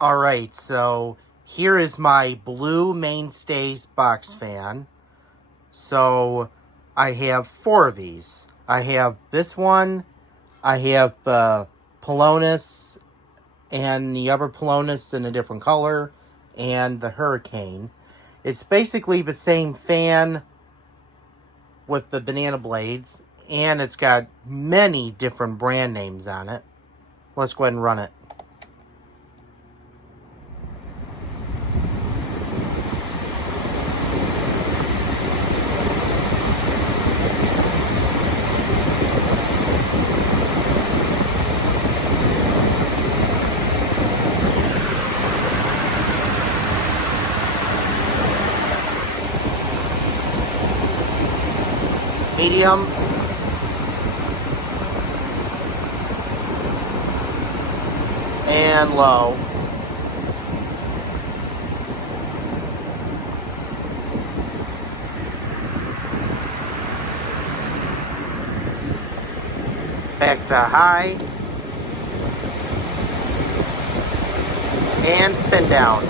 Alright, so here is my blue Mainstays box fan. So I have 4 of these. I have this one, I have Polonus, and the other Polonus in a different color, and the Hurricane. It's basically the same fan with the banana blades, and it's got many different brand names on it. Let's go ahead and run it. Medium, and low. Back to high, and spin down.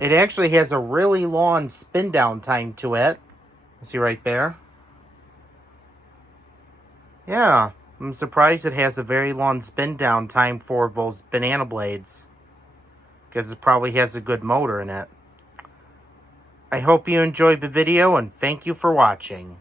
It actually has a really long spin down time to it. See right there? Yeah, I'm surprised it has a very long spin down time for those banana blades, because it probably has a good motor in it. I hope you enjoyed the video and thank you for watching.